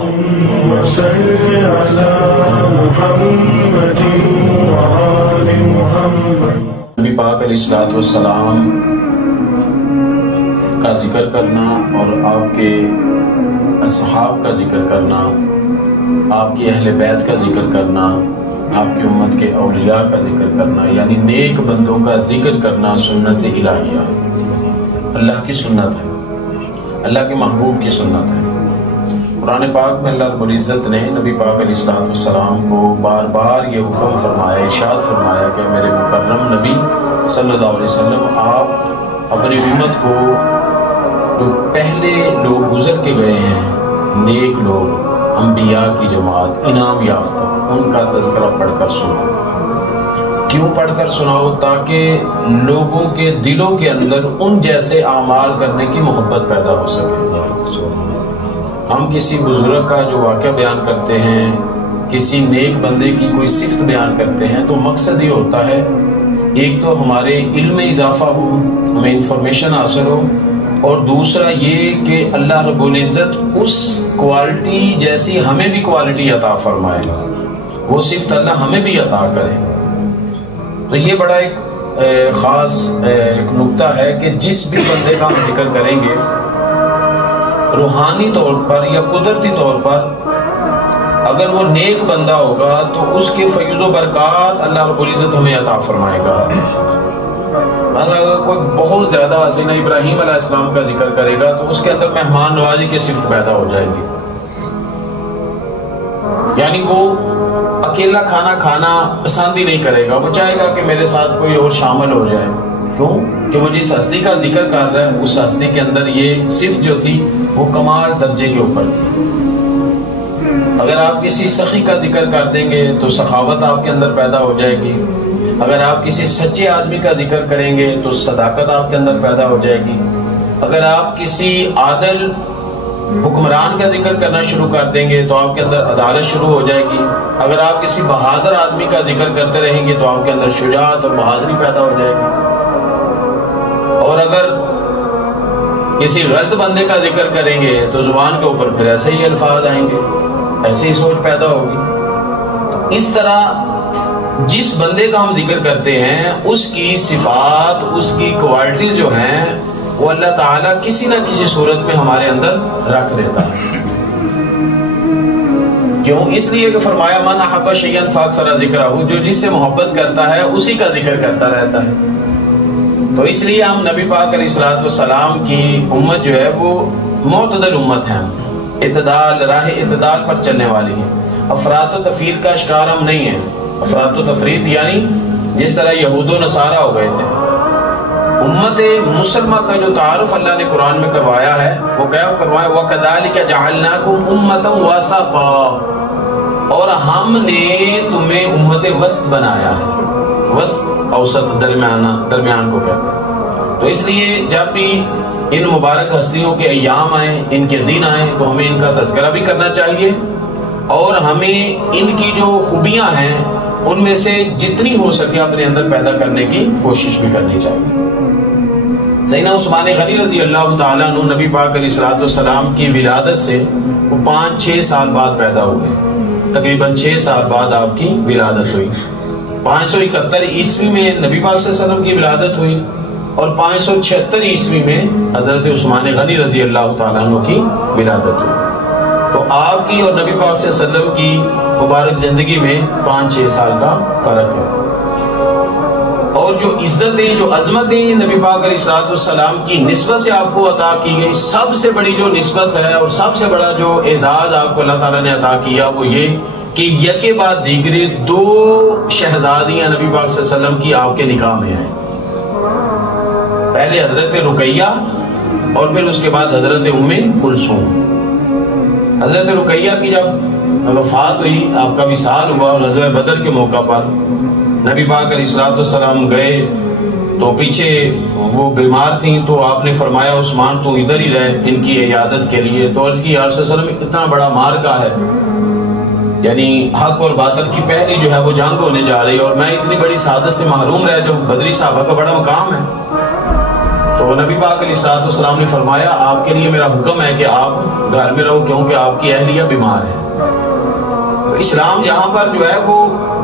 اللهم صل على محمد وآل محمد۔ نبی پاک علیہ السلام کا ذکر کرنا اور آپ کے اصحاب کا ذکر کرنا، آپ کی اہل بیت کا ذکر کرنا، آپ کی امت کے اولیاء کا ذکر کرنا، یعنی نیک بندوں کا ذکر کرنا سنت الہیہ، اللہ کی سنت ہے، اللہ کے محبوب کی سنت ہے۔ قرآن پاک میں اللہ رب العزت نے نبی پاک علیہ السلام کو بار بار یہ حکم فرمایا، ارشاد فرمایا کہ میرے مکرم نبی صلی اللہ علیہ وسلم آپ اپنی امت کو جو پہلے لوگ گزر کے گئے ہیں، نیک لوگ، انبیاء کی جماعت، انعام یافتہ، ان کا تذکرہ پڑھ کر سناؤ۔ کیوں پڑھ کر سناؤ؟ تاکہ لوگوں کے دلوں کے اندر ان جیسے اعمال کرنے کی محبت پیدا ہو سکے۔ ہم کسی بزرگ کا جو واقعہ بیان کرتے ہیں، کسی نیک بندے کی کوئی صفت بیان کرتے ہیں، تو مقصد یہ ہوتا ہے ایک تو ہمارے علم میں اضافہ ہو، ہمیں انفارمیشن حاصل ہو، اور دوسرا یہ کہ اللہ رب العزت اس کوالٹی جیسی ہمیں بھی کوالٹی عطا فرمائے، وہ صفت اللہ ہمیں بھی عطا کرے۔ تو یہ بڑا ایک خاص ایک نقطہ ہے کہ جس بھی بندے کا ہم ذکر کریں گے، روحانی طور پر یا قدرتی طور پر اگر وہ نیک بندہ ہوگا تو اس کے فیض و برکات اللہ رب العزت ہمیں عطا فرمائے گا۔ اگر کوئی بہت زیادہ حسین ابراہیم علیہ السلام کا ذکر کرے گا تو اس کے اندر مہمان نوازی کی صفت پیدا ہو جائے گی، یعنی وہ اکیلا کھانا کھانا پسند ہی نہیں کرے گا، وہ چاہے گا کہ میرے ساتھ کوئی اور شامل ہو جائے۔ کیوں؟ کہ وہ جس ہستی کا ذکر کر رہا ہے اس ہستی کے اندر یہ صفت جو تھی وہ کمال درجے کے اوپر تھی۔ اگر آپ کسی سخی کا ذکر کر دیں گے تو سخاوت آپ کے اندر پیدا ہو جائے گی، اگر آپ کسی سچے آدمی کا ذکر کریں گے تو صداقت آپ کے اندر پیدا ہو جائے گی، اگر آپ کسی عادل حکمران کا ذکر کرنا شروع کر دیں گے تو آپ کے اندر عدالت شروع ہو جائے گی، اگر آپ کسی بہادر آدمی کا ذکر کرتے رہیں گے تو آپ کے اندر شجاعت اور بہادری پیدا ہو جائے گی، اور اگر کسی غلط بندے کا ذکر کریں گے تو زبان کے اوپر پھر ایسے ہی الفاظ آئیں گے، ایسے ہی سوچ پیدا ہوگی۔ اس طرح جس بندے کا ہم ذکر کرتے ہیں اس کی صفات، اس کی کوالٹیز جو ہیں وہ اللہ تعالیٰ کسی نہ کسی صورت میں ہمارے اندر رکھ دیتا ہے۔ کیوں؟ اس لیے کہ فرمایا من احب شیئا فاکثر ذکرہ، جو جس سے محبت کرتا ہے اسی کا ذکر کرتا رہتا ہے۔ تو اس لیے ہم نبی پاک علیہ السلام کی امت جو ہے وہ معتدل امت ہے، اعتدال، راہ اعتدال پر چلنے والی ہے، افراط و تفریط کا شکار ہم نہیں ہیں۔ افراط و تفریط یعنی جس طرح یہود و نصارہ ہو گئے تھے۔ امت مسلمہ کا جو تعارف اللہ نے قرآن میں کروایا ہے وہ کیا کروایا؟ وَكَذَلِكَ جَعَلْنَاكُمْ أُمَّةً وَسَطًا، اور ہم نے تمہیں امت وسط بنایا ہے۔ وسط اوسط، درمیان کو کہتے ہیں۔ تو اس لیے جب بھی ان مبارک ہستیوں کے ایام آئیں، ان کے دن آئیں، تو ہمیں ان کا تذکرہ بھی کرنا چاہیے، اور ہمیں ان کی جو خوبیاں ہیں ان میں سے جتنی ہو سکے اپنے اندر پیدا کرنے کی کوشش بھی کرنی چاہیے۔ سیدنا عثمان غنی رضی اللہ تعالیٰ عنہ نبی پاک علیہ السلام کی ولادت سے وہ 5-6 سال بعد پیدا ہوئے، تقریباً 6 سال بعد آپ کی ولادت ہوئی۔ 571 عیسوی میں نبی پاک صلی اللہ علیہ وسلم کی ولادت ہوئی، اور 576 عیسوی میں حضرت عثمان غنی رضی اللہ تعالیٰ عنہ کی ولادت ہوئی۔ تو آپ کی اور نبی پاک صلی اللہ علیہ وسلم کی مبارک زندگی میں 5-6 سال کا فرق ہے، اور جو عزتیں، جو عظمتیں یہ نبی پاک علیہ السلام کی نسبت سے آپ کو عطا کی گئی، سب سے بڑی جو نسبت ہے اور سب سے بڑا جو اعزاز آپ کو اللہ تعالیٰ نے عطا کیا وہ یہ کہ یکے بعد دیگرے 2 شہزادیاں نبی پاک صلی اللہ علیہ وسلم کی آپ کے نکاح میں ہیں۔ پہلے حضرت رقیہ اور پھر اس کے بعد حضرت ام کلثوم۔ حضرت رقیہ کی جب وفات ہوئی، آپ کا وصال ہوا، غزوہ بدر کے موقع پر نبی پاک علیہ السلام گئے تو پیچھے وہ بیمار تھیں، تو آپ نے فرمایا عثمان تو ادھر ہی رہ ان کی عیادت کے لیے۔ تو عرض کی یا رسول اللہ اتنا بڑا مارکہ ہے، یعنی حق اور باطل کی پہلی جو ہے وہ جنگ ہونے جا رہی ہے، اور میں اتنی بڑی سعادت سے محروم رہ جاؤں، بدری صحابہ کا بڑا مقام ہے۔ تو تو نبی پاک علیہ السلام نے فرمایا آپ کے لیے میرا حکم ہے کہ آپ گھر میں رہو کیونکہ آپ کی اہلیہ بیمار ہے۔ تو اسلام جہاں پر جو ہے وہ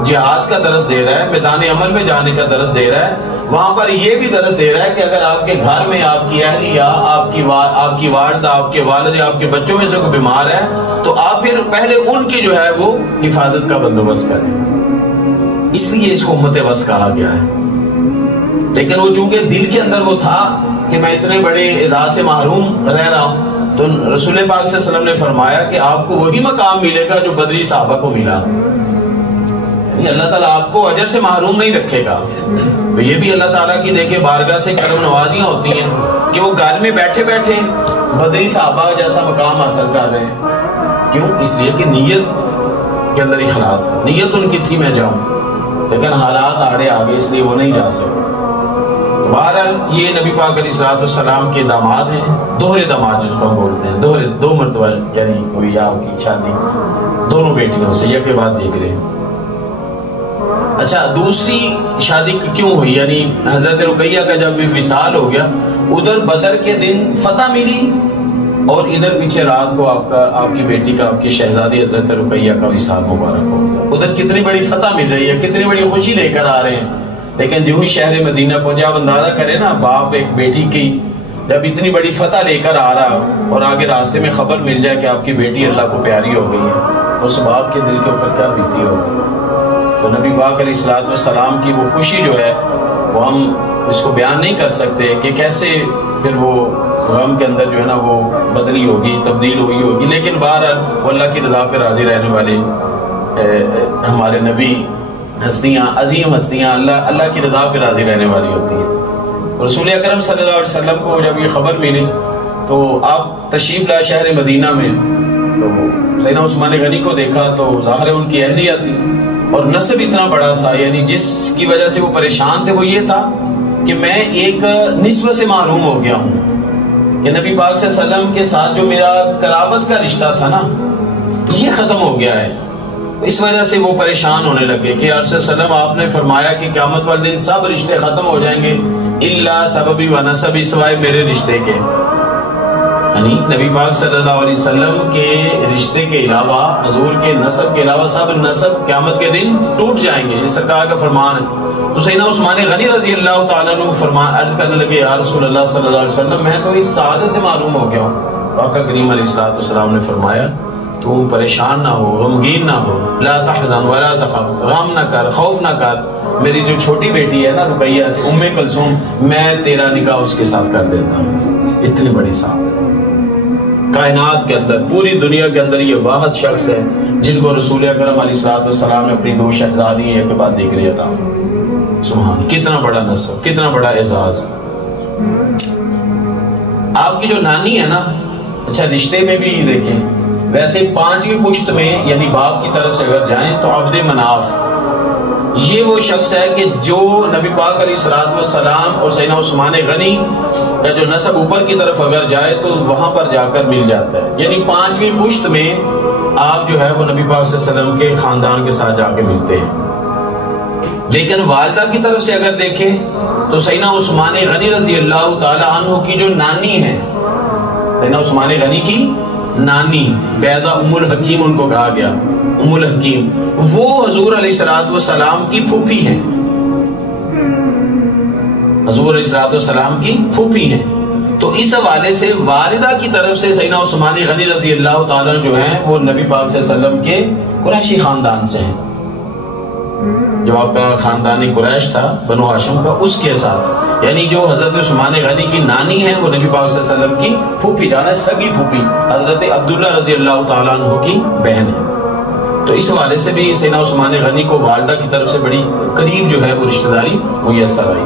جہاد کا درس دے رہا ہے، میدان عمل میں جانے کا درس دے رہا ہے، وہاں پر یہ بھی درس دے رہا ہے کہ اگر آپ کے گھر میں آپ کی اہلیہ، آپ کی والدہ، آپ کے والد، آپ کے بچوں میں سے کوئی بیمار ہے تو آپ پھر پہلے ان کی جو ہے وہ حفاظت کا بندوبست کریں۔ اس لیے اس کو امت وسط کہا گیا ہے۔ لیکن وہ چونکہ دل کے اندر وہ تھا کہ میں اتنے بڑے اعزاز سے محروم رہ رہا ہوں، تو رسول پاک صلی اللہ علیہ وسلم نے فرمایا کہ آپ کو وہی مقام ملے گا جو بدری صحابہ کو ملا۔ یعنی اللہ تعالیٰ آپ کو اجر سے محروم نہیں رکھے گا۔ تو یہ بھی اللہ تعالیٰ کی دیکھے بارگاہ سے کرم نوازیاں ہوتی ہیں کہ وہ گھر میں بیٹھے بیٹھے بدری صحابہ جیسا مقام حاصل کر رہے ہیں۔ کیوں؟ اس لیے کہ نیت کے اندر اخلاص تھا، نیت ان کی تھی میں جاؤں، لیکن حالات آڑے آ گئے اس لیے وہ نہیں جا سکے۔ بہرحال یہ نبی پاک علیہ السلام کے داماد ہیں، دوہرے داماد جس کو ہم بولتے ہیں، دو مرتبہ یعنی کوئی یا کی شادی دونوں بیٹیوں سے یک کے بعد دیکھ رہے ہیں۔ اچھا، دوسری شادی کیوں ہوئی؟ یعنی حضرت رقیہ کا جب وصال ہو گیا، ادھر بدر کے دن فتح ملی اور ادھر پیچھے رات کو آپ کی بیٹی کا، آپ کی شہزادی حضرت رقیہ کا وصال مبارک ہو گیا۔ ادھر کتنی بڑی فتح مل رہی ہے، کتنی بڑی خوشی لے کر آ رہے ہیں، لیکن جو ہی شہر مدینہ پہنچا، آپ اندازہ کریں نا، باپ ایک بیٹی کی جب اتنی بڑی فتح لے کر آ رہا اور آگے راستے میں خبر مل جائے کہ آپ کی بیٹی اللہ کو پیاری ہو گئی ہے، تو اس باپ کے دل کے اوپر کیا بیتی ہوگی؟ تو نبی پاک علیہ السلام کی وہ خوشی جو ہے وہ ہم اس کو بیان نہیں کر سکتے کہ کیسے پھر وہ غم کے اندر جو ہے نا وہ بدلی ہوگی، تبدیل ہوئی ہوگی۔ لیکن بہرحال وہ اللہ کی رضا پہ راضی رہنے والے ہمارے نبی، ہستیاں، عظیم ہستیاں اللہ کی رضا پہ راضی رہنے والی ہوتی ہیں۔ رسول اکرم صلی اللہ علیہ وسلم کو جب یہ خبر ملی تو آپ تشریف لائے شہر مدینہ میں، تو سیدنا عثمان غنی کو دیکھا تو ظاہر ہے ان کی اہلیہ تھی اور نسب اتنا بڑا تھا، یعنی جس کی وجہ سے وہ پریشان تھے وہ یہ تھا کہ میں ایک نسب سے محروم ہو گیا ہوں، کہ نبی پاک صلی اللہ علیہ وسلم کے ساتھ جو میرا قرابت کا رشتہ تھا نا یہ ختم ہو گیا ہے۔ اس وجہ سے وہ پریشان ہونے لگے کہ یا رسول اللہ آپ نے فرمایا کہ قیامت والے دن سب رشتے ختم ہو جائیں گے الا سببی و نسبی، سوائے میرے رشتے کے، یعنی نبی پاک صلی اللہ علیہ وسلم کے رشتے کے علاوہ، حضور کے نسب کے علاوہ سب نسب قیامت کے دن ٹوٹ جائیں گے، یہ سرکار کا فرمان ہے۔ تو سیدنا عثمان غنی رضی اللہ تعالیٰ عنہ فرمان عرض کرنے لگے یا رسول اللہ صلی اللہ علیہ وسلم میں تو اس سعادت سے معلوم ہو گیا ہوں۔ آقا کریم علیہ السلام نے فرمایا تم پریشان نہ ہو، غمگین نہ ہو، لا تحزن ولا تخف، غم نہ کر، خوف نہ کر، میری جو چھوٹی بیٹی ہے نا رقیہ سے، ام کلثوم، میں تیرا نکاح اس کے ساتھ کر دیتا ہوں۔ اتنی بڑی سعادت کائنات کے اندر، پوری دنیا کے اندر یہ واحد شخص ہے جن کو رسول اکرم علیہ السلام نے اپنی دو شہزادی ایک کے بعد دیکھ لیا تھا۔ سبحان، کتنا بڑا نسب، کتنا بڑا اعزاز۔ آپ کی جو نانی ہے نا، اچھا رشتے میں بھی دیکھیں، ویسے 5ویں پشت میں یعنی باپ کی طرف سے اگر جائیں تو عبد مناف یہ وہ شخص ہے کہ جو نبی پاک علیہ السلام اور سیدنا عثمان غنی کا جو نسب اوپر کی طرف اگر جائے تو وہاں پر جا کر مل جاتا ہے، یعنی 5ویں پشت میں آپ جو ہے وہ نبی پاک صلی اللہ علیہ وسلم کے خاندان کے ساتھ جا کے ملتے ہیں۔ لیکن والدہ کی طرف سے اگر دیکھیں تو سیدنا عثمان غنی رضی اللہ تعالی عنہ کی جو نانی ہے، سیدنا عثمان غنی کی نانی بیضہ ام الحکیم ان کو کہا گیا، ام الحکیم، وہ حضور علیہ السلام کی پھوپھی ہیں، حضور علیہ السلام کی پھوپھی ہیں۔ تو اس حوالے سے والدہ کی طرف سے سیدنا عثمان غنی رضی اللہ تعالیٰ جو ہیں وہ نبی پاک صلی اللہ علیہ وسلم کے قریشی خاندان سے ہیں، جو آپ کا خاندانی قریش تھا بنو ہاشم کا، اس کے ساتھ، یعنی جو حضرت عثمان غنی کی نانی ہے وہ نبی پاک صلی اللہ علیہ وسلم کی پھوپھی، جانا سگی پھوپھی، حضرت عبداللہ رضی اللہ تعالیٰ عنہ کی بہن ہے۔ تو اس حوالے سے بھی سیدنا عثمان غنی کو والدہ کی طرف سے بڑی قریب جو ہے وہ رشتہ داری میسر آئی۔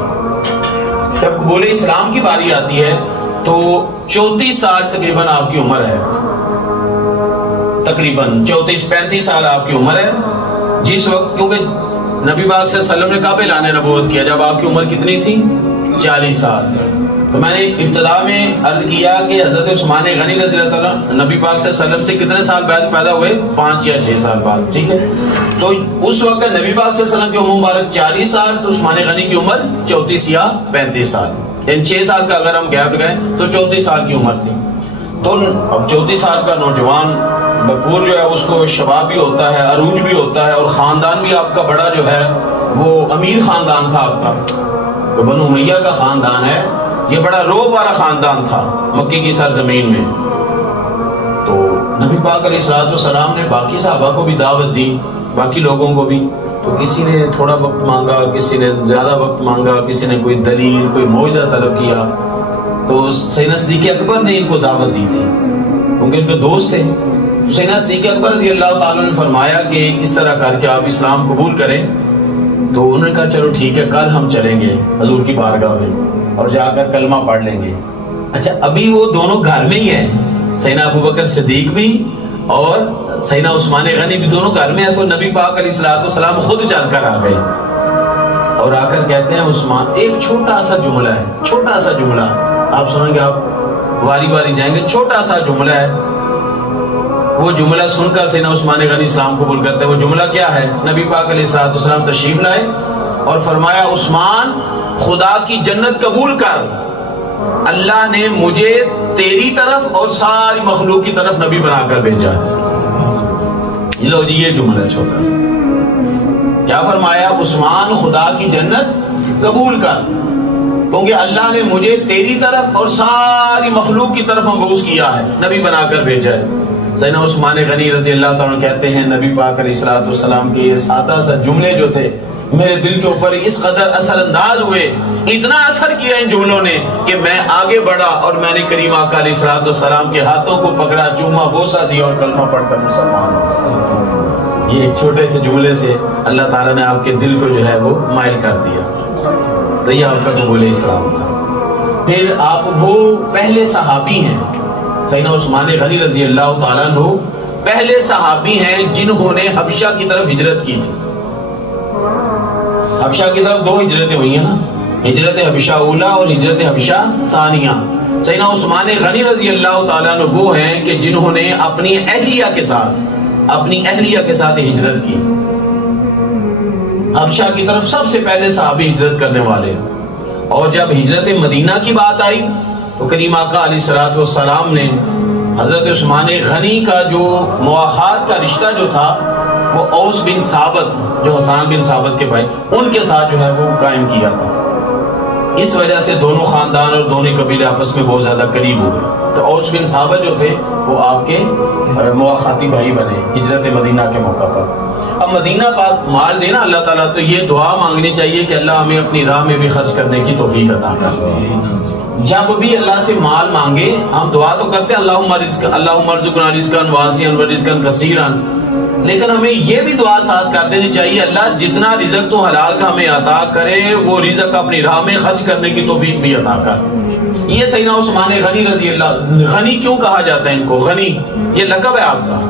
جب قبول اسلام کی باری آتی ہے تو 34 سال تقریباً آپ کی عمر ہے، تقریباً 34-35 سال آپ کی عمر ہے جس وقت، کیونکہ نبی پاک صلی اللہ علیہ وسلم نے کب اعلان نبوت کیا؟ جب آپ کی عمر کتنی تھی؟ 40 سال۔ تو میں نے ابتدا میں عرض کیا کہ حضرت عثمان غنی رضی اللہ عنہ نبی پاک صلی اللہ علیہ وسلم سے کتنے سال بعد پیدا ہوئے؟ 5 یا 6 سال بعد، ٹھیک ہے؟ تو اس وقت نبی پاک صلی اللہ علیہ وسلم کی عمر مبارک 40 سال، تو عثمان غنی کی عمر 34 یا 35 سال۔ یعنی 6 سال کا اگر ہم گیپ گئے تو 34 سال کی عمر تھی. تو اب 34 سال کا نوجوان بھرپور جو ہے اس کو شباب بھی ہوتا ہے، عروج بھی ہوتا ہے، اور خاندان بھی آپ کا بڑا جو ہے وہ امیر خاندان تھا آپ کا. تو بنو امیہ کا خاندان ہے، یہ بڑا روب والا خاندان تھا مکے کی سرزمین میں. تو نبی پاک علیہ الصلوۃ والسلام نے باقی صحابہ کو بھی دعوت دی، باقی لوگوں کو بھی. تو کسی نے تھوڑا وقت مانگا، کسی نے زیادہ وقت مانگا، کسی نے کوئی دلیل، کوئی معجزہ طلب کیا. تو سیدنا صدیق اکبر نے ان کو دعوت دی تھی کیونکہ ان کے دوست تھے. سیدنا صدیق اکبر رضی اللہ تعالیٰ نے فرمایا کہ اس طرح کر کے آپ اسلام قبول کریں. تو انہوں نے کہا چلو ٹھیک ہے، کل ہم چلیں گے حضور کی بارگاہ میں اور جا کر کلمہ پڑھ لیں گے. اچھا ابھی وہ دونوں گھر میں ہی ہیں، سیدنا ابوبکر صدیق بھی اور سیدنا عثمان غنی بھی دونوں گھر میں ہیں. تو نبی پاک علیہ الصلوۃ والسلام خود چل کر آ گئے اور آ کر کہتے ہیں عثمان، ایک چھوٹا سا جملہ ہے، چھوٹا سا جملہ آپ سنیں گے، آپ واری واری جائیں گے. چھوٹا سا جملہ ہے، وہ جملہ سن کر سیدنا عثمان غنی اسلام قبول کرتے ہیں. وہ جملہ کیا ہے؟ نبی پاک علیہ الصلوۃ والسلام تشریف لائے اور فرمایا عثمان خدا کی جنت قبول کر، اللہ نے مجھے تیری طرف اور ساری مخلوق کی طرف نبی بنا کر بھیجا. لو جی یہ جملہ ہے چھوٹا سا. کیا فرمایا؟ عثمان خدا کی جنت قبول کر کیونکہ اللہ نے مجھے تیری طرف اور ساری مخلوق کی طرف مبعوث کیا ہے، نبی بنا کر بھیجا ہے. سیدنا عثمان غنی رضی اللہ تعالیٰ کہتے ہیں نبی پاک علیہ الصلوۃ والسلام کے یہ سادہ سا جملے جو تھے میرے دل کے اوپر اس قدر اثر انداز ہوئے، اتنا اثر کیا ان جملوں نے کہ میں آگے بڑھا اور میں نے کریم آقا علیہ الصلوۃ والسلام کے ہاتھوں کو پکڑا، چوما، بوسہ دیا اور کلمہ پڑھ کر مسلمان ہوا. یہ ایک چھوٹے سے جملے سے اللہ تعالیٰ نے آپ کے دل کو جو ہے وہ مائل کر دیا. تو یہ آپ کا قبول اسلام تھا. پھر آپ وہ پہلے صحابی ہیں، سیدنا عثمان غنی رضی اللہ تعالیٰ عنہ پہلے صحابی ہیں جنہوں نے حبشہ کی طرف ہجرت کی تھی. حبشہ کی طرف 2 ہجرتیں ہوئی ہیں نا، ہجرت حبشہ اولا اور ہجرت حبشہ ثانیہ. سیدنا عثمان غنی رضی اللہ تعالیٰ عنہ وہ ہیں کہ جنہوں نے اپنی اہلیہ کے ساتھ ہجرت کی. حبشہ کی طرف سب سے پہلے صحابی ہجرت کرنے والے. اور جب ہجرت مدینہ کی بات آئی تو کریم آقا علیہ الصلوۃ والسلام نے حضرت عثمان غنی کا جو مواخات کا رشتہ جو تھا وہ اوس بن ثابت جو حسان بن ثابت کے بھائی ان کے ساتھ جو ہے وہ قائم کیا تھا. اس وجہ سے دونوں خاندان اور دونوں قبیلے آپس میں بہت زیادہ قریب ہو گئے. تو اوس بن ثابت جو تھے وہ آپ کے مواخاتی بھائی بنے ہجرت مدینہ کے موقع پر. اب مدینہ پاک مال دینا اللہ تعالیٰ، تو یہ دعا مانگنی چاہیے کہ اللہ ہمیں اپنی راہ میں بھی خرچ کرنے کی توفیق عطا کرے. جب بھی اللہ سے مال مانگے ہم دعا تو کرتے ہیں اللہم ارزقنا رزقا واسعا ورزقا کثیرا، لیکن ہمیں یہ بھی دعا ساتھ کر دینی چاہیے اللہ جتنا رزق تو حلال کا ہمیں عطا کرے وہ رزق اپنی راہ میں خرچ کرنے کی توفیق بھی عطا کر. یہ سیدنا عثمان غنی رضی اللہ، غنی کیوں کہا جاتا ہے ان کو؟ غنی یہ لقب ہے آپ کا.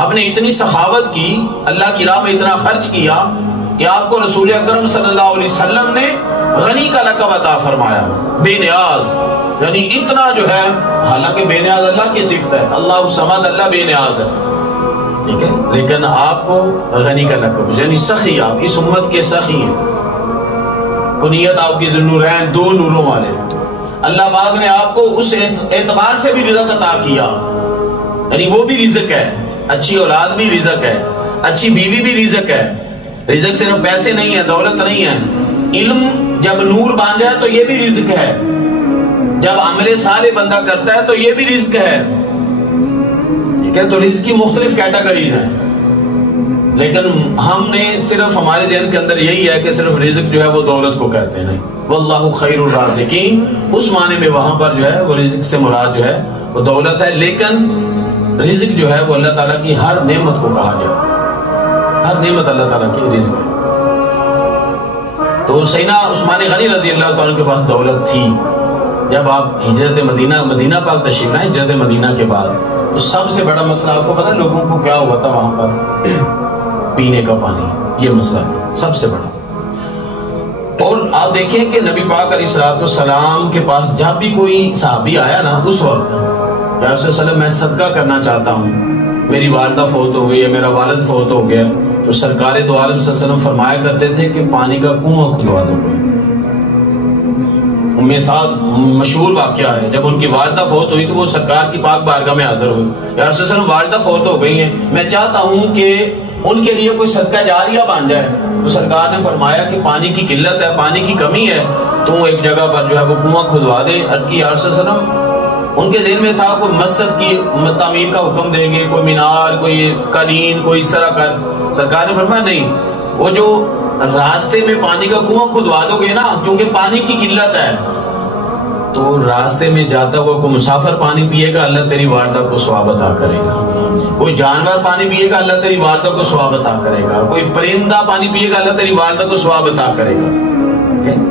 آپ نے اتنی سخاوت کی، اللہ کی راہ میں اتنا خرچ کیا کہ آپ کو رسول اکرم صلی اللہ علیہ وسلم نے غنی کا لقب عطا فرمایا، بے نیاز. یعنی اتنا جو ہے، حالانکہ بے نیاز اللہ کی صفت ہے، اللہ صمد، اللہ بے نیاز ہے، ٹھیک ہے، لیکن آپ کو غنی کا لقب، یعنی سخی، آپ اس امت کے سخی ہیں. کنیت آپ کی ذوالنورین، 2 نوروں والے. اللہ پاک نے آپ کو اس اعتبار سے بھی رزق عطا کیا، یعنی وہ بھی رزق ہے، اچھی اولاد بھی رزق ہے، اچھی بیوی بھی رزق ہے. رزق صرف پیسے نہیں ہے، دولت نہیں ہے. علم جب نور بن جائے تو یہ بھی رزق ہے، جب عمل صالح بندہ کرتا ہے تو یہ بھی رزق ہے. ٹھیک ہے، تو رزق کی مختلف کیٹیگریز ہیں، لیکن ہم نے صرف ہمارے ذہن کے اندر یہی ہے کہ صرف رزق جو ہے وہ دولت کو کہتے ہیں. نہیں، واللہ خیر الرازقین، اس معنی میں وہاں پر جو ہے وہ رزق سے مراد جو ہے وہ دولت ہے، لیکن رزق جو ہے وہ اللہ تعالیٰ کی ہر نعمت کو کہا گیا. ہر نعمت اللہ تعالیٰ کی رزق ہے. تو سیدنا عثمان غنی رضی اللہ تعالیٰ کے پاس دولت تھی. جب آپ ہجرت مدینہ پاک تشریف لائے، ہجرت مدینہ کے بعد، تو سب سے بڑا مسئلہ آپ کو پتا لوگوں کو کیا ہوا تھا وہاں پر؟ پینے کا پانی، یہ مسئلہ تھا سب سے بڑا. اور آپ دیکھیں کہ نبی پاک علیہ الصلوۃ والسلام کے پاس جب بھی کوئی صحابی آیا نا، اس وقت یا رسول اللہ میں صدقہ کرنا چاہتا ہوں، میری والدہ فوت ہو گئی یا میرا والد فوت ہو گیا، تو سرکار دو عالم صلی اللہ علیہ وسلم فرمایا کرتے تھے کہ پانی کا کنواں کھدوا دو. ام سعد مشہور واقعہ ہے، جب ان کی والدہ فوت ہوئی تو وہ سرکار کی پاک بارگاہ میں حاضر ہوئی، یا رسول اللہ علیہ وسلم والدہ فوت ہو گئی ہیں، میں چاہتا ہوں کہ ان کے لیے کوئی صدقہ جاریہ بن جائے۔ تو سرکار نے فرمایا کہ پانی کی قلت ہے، پانی کی کمی ہے، تو ایک جگہ پر جو ہے وہ کنواں کھدوا دے۔ عرض کی یا رسول اللہ علیہ وسلم، ان کے ذہن میں تھا کوئی مسجد کی تعمیر کا حکم دیں گے، کوئی مینار، کوئی قالین، کوئی اس طرح کر۔ سرکار نے فرمایا نہیں، وہ جو راستے میں پانی کا کنواں کھدوا دو گے نا، کیونکہ پانی کی قلت ہے، تو راستے میں جاتا ہوا کوئی مسافر پانی پیے گا، اللہ تیری والدہ کو ثواب عطا کرے گا۔ کوئی جانور پانی پیے گا، اللہ تیری والدہ کو ثواب عطا کرے گا۔ کوئی پرندہ پانی پیے گا، اللہ تیری والدہ کو ثواب عطا کرے گا۔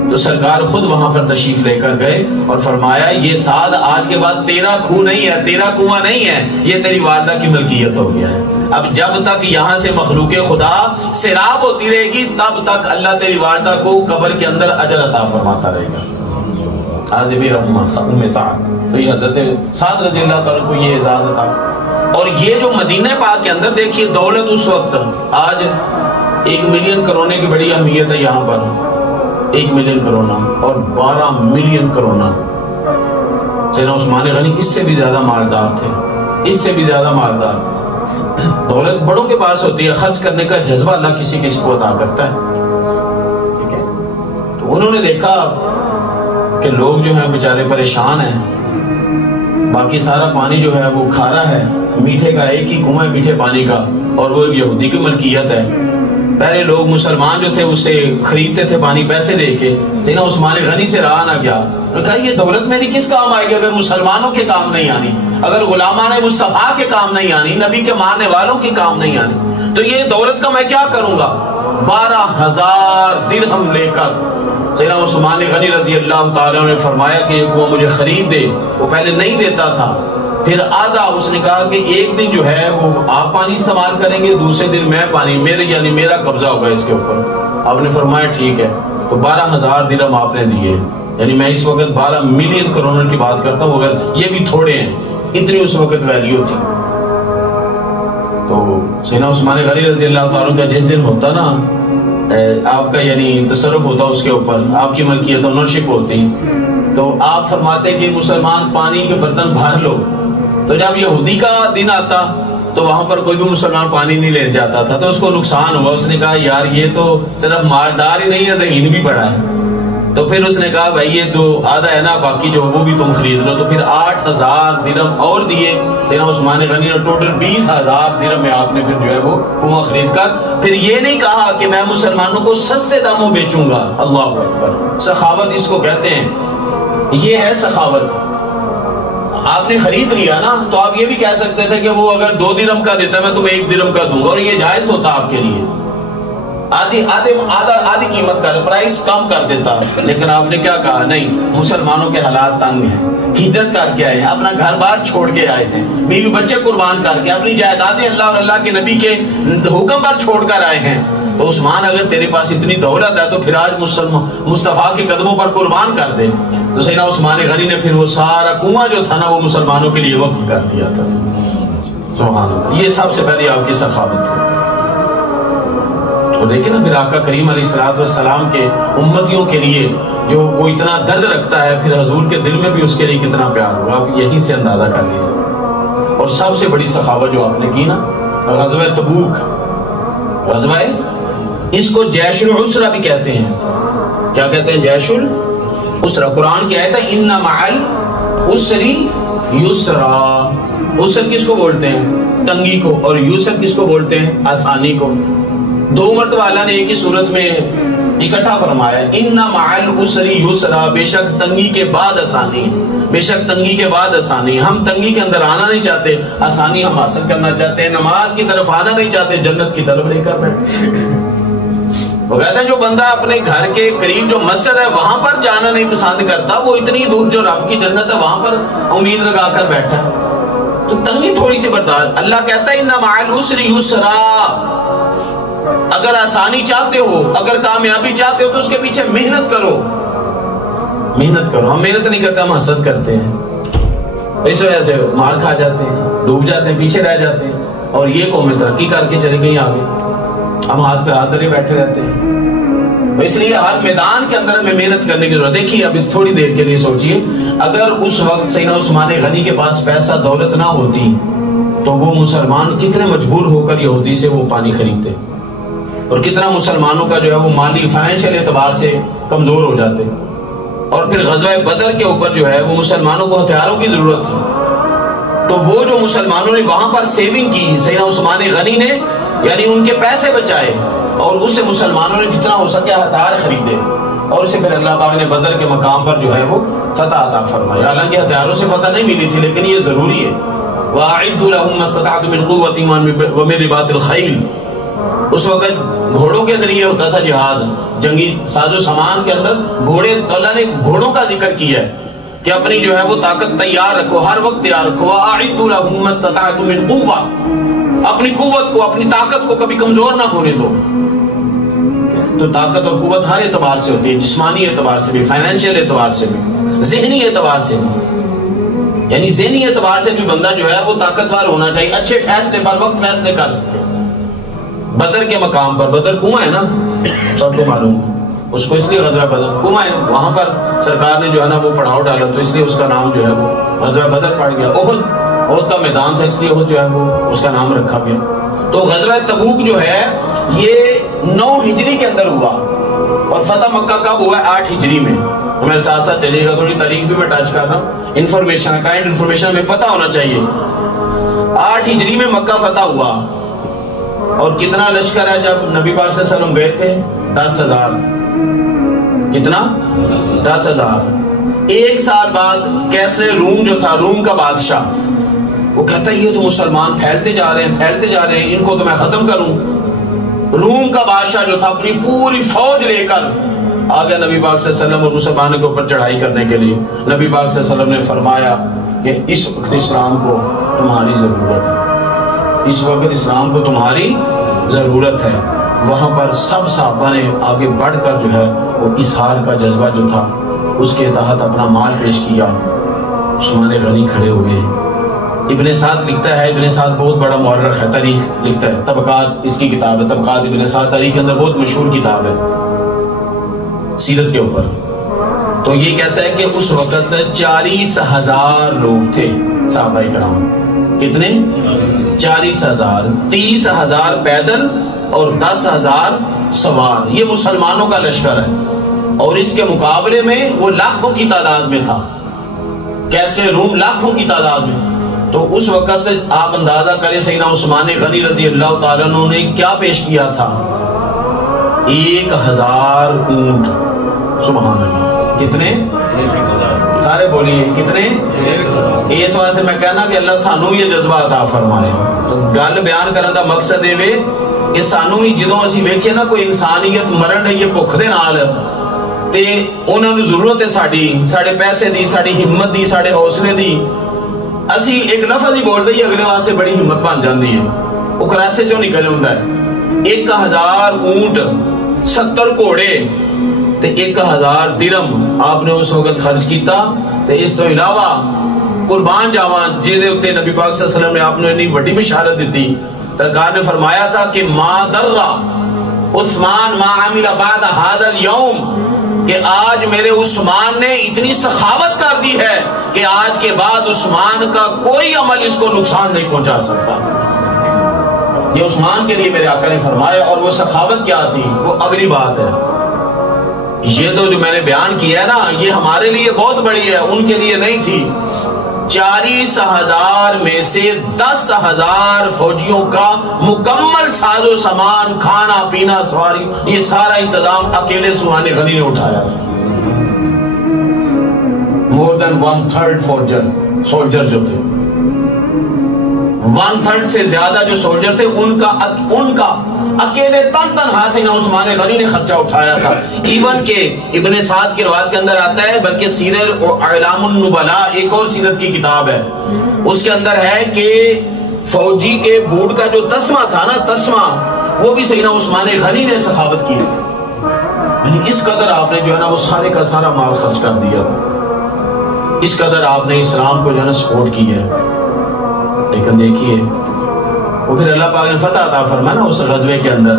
تو سرکار خود وہاں پر تشریف لے کر گئے اور فرمایا یہ سعد آج کے بعد تیرا خون نہیں ہے، تیرا کنواں نہیں ہے، یہ تیری والدہ کی ملکیت ہو گیا ہے۔ اب جب تک یہاں سے مخلوق خدا سیراب ہوتی رہے گی، تب تک اللہ تیری والدہ کو قبر کے اندر اجر عطا فرماتا رہے گا۔ ام سعد، تو یہ حضرت سعد رضی اللہ تعالیٰ کو یہ اعزاز تھا۔ اور یہ جو مدینہ پاک کے اندر دیکھیے دولت اس وقت، آج 1 ملین کرونے کی بڑی اہمیت ہے یہاں پر، 1 ملین کرونا اور 12 ملین کرونا۔ سیدنا عثمان غنی اس سے بھی زیادہ مالدار تھے، اس سے بھی زیادہ مالدار۔ دولت بڑوں کے پاس ہوتی ہے، خرچ کرنے کا جذبہ اللہ کسی کسی کو عطا کرتا ہے، ٹھیک ہے۔ تو انہوں نے دیکھا کہ لوگ جو ہیں بیچارے پریشان ہیں، باقی سارا پانی جو ہے وہ کھارا ہے، میٹھے کا ایک ہی کنواں ہے میٹھے پانی کا، اور وہ ایک یہودی کی ملکیت ہے۔ پہلے لوگ مسلمان جو تھے اس سے خریدتے تھے پانی پیسے دے کے، سیدنا عثمان غنی سے رہا نہ گیا۔ انہوں نے کہا یہ دولت میری کس کام آئے گی اگر مسلمانوں کے کام نہیں آنی، اگر غلامان مصطفیٰ کے کام نہیں آنی، نبی کے ماننے والوں کے کام نہیں آنی، تو یہ دولت کا میں کیا کروں گا۔ 12,000 درہم لے کر سیدنا عثمان غنی رضی اللہ تعالیٰ نے فرمایا کہ وہ مجھے خرید دے۔ وہ پہلے نہیں دیتا تھا، پھر آدھا اس نے کہا کہ ایک دن جو ہے وہ آپ پانی استعمال کریں گے، دوسرے دن میں پانی، میرے یعنی میرا قبضہ ہوگا اس کے اوپر۔ آپ نے فرمایا ٹھیک ہے، تو 12,000 درہم آپ نے دیے، یعنی میں اس وقت 12 ملین کروڑ کی بات کرتا ہوں، اگر یہ بھی تھوڑے ہیں، اتنی اس وقت ویلیو تھی۔ تو سیدنا عثمان غنی رضی اللہ تعالیٰ کا جس دن ہوتا نا آپ کا یعنی تصرف ہوتا اس کے اوپر، آپ کی ملکیت اونرشپ ہوتی، تو آپ فرماتے کہ مسلمان پانی کے برتن بھر لو۔ تو جب یہودی کا دن آتا تو وہاں پر کوئی بھی مسلمان پانی نہیں لے جاتا تھا، تو اس کو نقصان ہوا۔ اس نے کہا یار یہ تو صرف مالدار ہی نہیں ہے، ذہین بھی بڑا ہے۔ تو پھر اس نے کہا بھائی یہ جو آدھا ہے نا باقی جو وہ بھی تم خرید لو۔ تو پھر 8,000 درہم اور دیے سیدنا عثمان غنی نے، ٹوٹل 20,000 درہم میں آپ نے پھر جو ہے وہ کنواں خرید کر، پھر یہ نہیں کہا کہ میں مسلمانوں کو سستے داموں بیچوں گا۔ اللہ اکبر، سخاوت اس کو کہتے ہیں، یہ ہے سخاوت۔ آپ نے خرید لیا نا تو آپ یہ بھی کہہ سکتے تھے کہ وہ اگر 2 درہم کا دیتا ہے میں تمہیں 1 درہم کا دوں گا، اور یہ جائز ہوتا آپ کے لیے، آدھی قیمت کا پرائس کم کر دیتا۔ لیکن آپ نے کیا کہا، نہیں، مسلمانوں کے حالات تنگ ہیں، ہجرت کر کے آئے ہیں، اپنا گھر بار چھوڑ کے آئے ہیں، بیوی بچے قربان کر کے، اپنی جائیدادیں اللہ اور اللہ کے نبی کے حکم پر چھوڑ کر آئے ہیں۔ تو عثمان اگر تیرے پاس اتنی دولت ہے تو پھر آج مصطفیٰ کے قدموں پر قربان کر دے۔ تو سیدنا عثمان غنی نے پھر وہ سارا کنواں جو تھا نا وہ مسلمانوں کے لیے وقف کر دیا تھا۔ سبحان اللہ، یہ سب سے پہلے آپ کی سخاوت تھی۔ اور دیکھیں نا پھر آقا کریم علیہ الصلوۃ والسلام کے امتیوں کے لیے جو وہ اتنا درد رکھتا ہے، پھر حضور کے دل میں بھی اس کے لیے کتنا پیار ہوگا، آپ یہیں سے اندازہ کر لیجیے۔ اور سب سے بڑی سخاوت جو آپ نے کی نا، غزوہ تبوک، غزوہ اس کو جیش العسرہ بھی کہتے ہیں۔ کیا کہتے ہیں؟ جیش العسرہ۔ قرآن کی آیت ہے ان مع العسر یسرا۔ عسر کس کو بولتے ہیں؟ تنگی کو۔ اور یسر کس کو بولتے ہیں؟ آسانی کو۔ 2 مرتبہ اللہ نے ایک ہی صورت میں اکٹھا فرمایا، ان مع العسر یسرا، بے شک تنگی کے بعد آسانی، بے شک تنگی کے بعد آسانی۔ ہم تنگی کے اندر آنا نہیں چاہتے، آسانی ہم حاصل کرنا چاہتے ہیں، نماز کی طرف آنا نہیں چاہتے، جنت کی طرف لے کر بیٹھے۔ وہ کہتے ہیں جو بندہ اپنے گھر کے قریب جو مسجد ہے وہاں پر جانا نہیں پسند کرتا، وہ اتنی دور جو رب کی جنت ہے وہاں پر امید لگا کر بیٹھا ہے۔ تو تنگی تھوڑی سی برداشت۔ اللہ کہتا ہے ان مع العسر یسرا، اگر آسانی چاہتے ہو، اگر کامیابی چاہتے ہو تو اس کے پیچھے محنت کرو، محنت کرو۔ ہم محنت نہیں کرتے، ہم حسد کرتے ہیں، اس وجہ سے مار کھا جاتے ہیں، ڈوب جاتے ہیں، پیچھے رہ جاتے ہیں۔ اور یہ قومیں ترقی کر کے چلی گئی آگے، ہم ہاتھ پہ ہاتھ دھرے بیٹھے رہتے ہیں۔ اس لیے ہر میدان کے اندر ہمیں محنت کرنے کی ضرورت. دیکھیے ابھی تھوڑی دیر کے لیے سوچیے, اگر اس وقت سیدنا عثمان غنی کے پاس پیسہ دولت نہ ہوتی تو وہ مسلمان کتنے مجبور ہو کر یہودی سے وہ پانی خریدتے, اور کتنا مسلمانوں کا جو ہے وہ مالی فائنینشیل اعتبار سے کمزور ہو جاتے. اور پھر غزوہ بدر کے اوپر جو ہے وہ مسلمانوں کو ہتھیاروں کی ضرورت تھی, تو وہ جو مسلمانوں نے وہاں پر سیونگ کی سیدنا عثمان غنی نے, یعنی ان کے پیسے بچائے, اور اس سے مسلمانوں نے جتنا ہو سکے ہتھیار خریدے, اور اسے پھر اللہ پاک نے بدر کے مقام پر جو ہے وہ فتح عطا فرمایا. حالانکہ ہتھیاروں سے فتح نہیں ملی تھی, لیکن یہ ضروری ہے. وَأَعِدُّوا لَهُم مَّا اسْتَطَعْتُم مِّن قُوَّةٍ وَمِن رِّبَاطِ الْخَيْلِ. اس وقت گھوڑوں کے ذریعے ہوتا تھا جہاد, جنگی ساز و سامان کے اندر گھوڑے, اللہ نے گھوڑوں کا ذکر کیا ہے کہ اپنی جو ہے وہ طاقت تیار رکھو, ہر وقت تیار رکھو. وَأَعِدُّوا لَهُم مَّا اسْتَطَعْتُم مِّن قُوَّةٍ, اپنی قوت کو, اپنی طاقت کو کبھی کمزور نہ ہونے دو. تو طاقت اور قوت ہر اعتبار سے ہوتی ہے, جسمانی اعتبار سے بھی, فائنینشیل اعتبار سے بھی, ذہنی اعتبار سے بھی. یعنی ذہنی اعتبار سے بھی بندہ جو ہے وہ طاقتور ہونا چاہیے, اچھے فیصلے پر وقت فیصلے کر سکے. بدر کے مقام پر, بدر کنواں ہے نا, سب کو معلوم ہے اس کو, اس لیے غزوہ بدر کنواں ہے, وہاں پر سرکار نے جو ہے نا وہ پڑاؤ ڈالا, تو اس لیے اس کا نام جو ہے وہ غزوہ بدر پڑ گیا. احد کا میدان تھا, اس لیے احد جو ہے وہ اس کا نام رکھا گیا. تو غزوہ تبوک جو ہے یہ 9 ہجری کے اندر ہوا, اور فتح مکہ کب ہوا ہے؟ 8 ہجری میں. ہمارے ساتھ ساتھ چلیے گا, تھوڑی تاریخ بھی میں ٹچ کر رہا ہوں, انفارمیشن, کائنڈ انفارمیشن ہمیں پتہ ہونا چاہیے. 8 ہجری میں مکہ فتح ہوا, اور کتنا لشکر ہے جب نبی پاک صلی اللہ علیہ وسلم گئے تھے؟ 10,000. کتنا؟ 10,000. 1 سال بعد کیسے روم جو تھا, روم کا بادشاہ, وہ کہتا ہے یہ تو مسلمان پھیلتے جا رہے ہیں, ان کو تو میں ختم کروں. روم کا بادشاہ جو تھا اپنی پوری فوج لے کر آ گیا نبی پاک صلی اللہ علیہ وسلم اور مسلمانوں کے اوپر چڑھائی کرنے کے لیے. نبی پاک صلی اللہ علیہ وسلم نے فرمایا کہ اس وقت اسلام کو تمہاری ضرورت ہے, اس وقت اسلام کو تمہاری ضرورت ہے. وہاں پر سب صحابہ نے آگے بڑھ کر جو ہے وہ اظہار کا جذبہ جو تھا اس کے تحت اپنا مال پیش کیا. عثمان غنی کھڑے ہوئے. ابن سعد لکھتا ہے, ابن سعد بہت بڑا مورخ ہے, تاریخ لکھتا ہے, طبقات اس کی کتاب ہے, طبقات ابن سعد تاریخ کے اندر بہت مشہور کتاب ہے سیرت کے اوپر. تو یہ کہتا ہے کہ اس وقت 40,000 لوگ تھے صحابہ کرام. کتنے؟ 40,000. 30,000 پیدل اور 10,000 سوار. یہ مسلمانوں کا لشکر ہے, اور اس کے مقابلے میں وہ لاکھوں کی تعداد میں تھا. کیسے؟ روم لاکھوں کی تعداد میں. تو اس وقت آپ اندازہ کریں سیدنا عثمان غنی رضی اللہ تعالیٰ عنہ نے کیا پیش کیا تھا؟ 1,000 اونٹ. سبحان اللہ. کتنے؟ سارے بولیے کتنے؟ اس وجہ سے میں کہنا کہ اللہ سانو یہ جذبہ عطا فرمائے. گل بیان کرنے کا مقصد یہ کہ سانو ہی جدوں اسی ویکھے نا کوئی انسانیت مرن رہی ہے بھوک دے نال, تے انہاں نوں ضرورت ہے ساڈے پیسے دی, ساڈی ہمت دی, ساڈے حوصلے دی. اسی ایک لفظ ہی بول دئیے اگلے واسطے بڑی ہمت بن جاندی ہے, وہ کراسے چوں نکل ہوندا ہے. 1,000 اونٹ, 70 گھوڑے تے 1,000 درہم آپ نے اس وقت خرچ کیتا. تے اس تو علاوہ قربان جاواں جے دے اوتے نبی پاک صلی اللہ علیہ وسلم نے آپ نے اتنی بڑی بشارت دیتی. سرکار نے فرمایا تھا کہ ما در عثمان ما عمل بعد هذا اليوم, کہ آج میرے عثمان نے اتنی سخاوت کر دی ہے کہ آج کے بعد عثمان کا کوئی عمل اس کو نقصان نہیں پہنچا سکتا. یہ عثمان کے لیے میرے آقا نے فرمایا. اور وہ سخاوت کیا تھی وہ اگلی بات ہے. یہ تو جو میں نے بیان کیا ہے نا یہ ہمارے لیے بہت بڑی ہے, ان کے لیے نہیں تھی. 40,000 میں سے 10,000 فوجیوں کا مکمل ساز و سامان, کھانا پینا, سواری, یہ سارا انتظام اکیلے عثمان غنی نے اٹھایا. more than 1/3 سولجر جو تھے, 1/3 سے زیادہ جو سولجر تھے ان کا اکیلے تنہا سیدنا عثمان غنی نے خرچہ اٹھایا تھا. ایون کہ ابن سعد کی روایت کے اندر آتا ہے, بلکہ سیرت اعلام النبلاء ایک اور سیرت کی کتاب ہے, اس کے اندر ہے کہ فوجی کے بوٹ کا جو تسمہ تھا نا, تسمہ, وہ بھی سیدنا عثمان غنی نے سخاوت کی. یعنی اس قدر آپ نے جو ہے نا وہ سارے کا سارا مال خرچ کر دیا تھا, اس قدر آپ نے اسلام کو جو ہے نا سپورٹ کی ہے. لیکن دیکھیے وہ پھر اللہ پاک نے فتح عطا فرمایا نا اس غزوے کے اندر.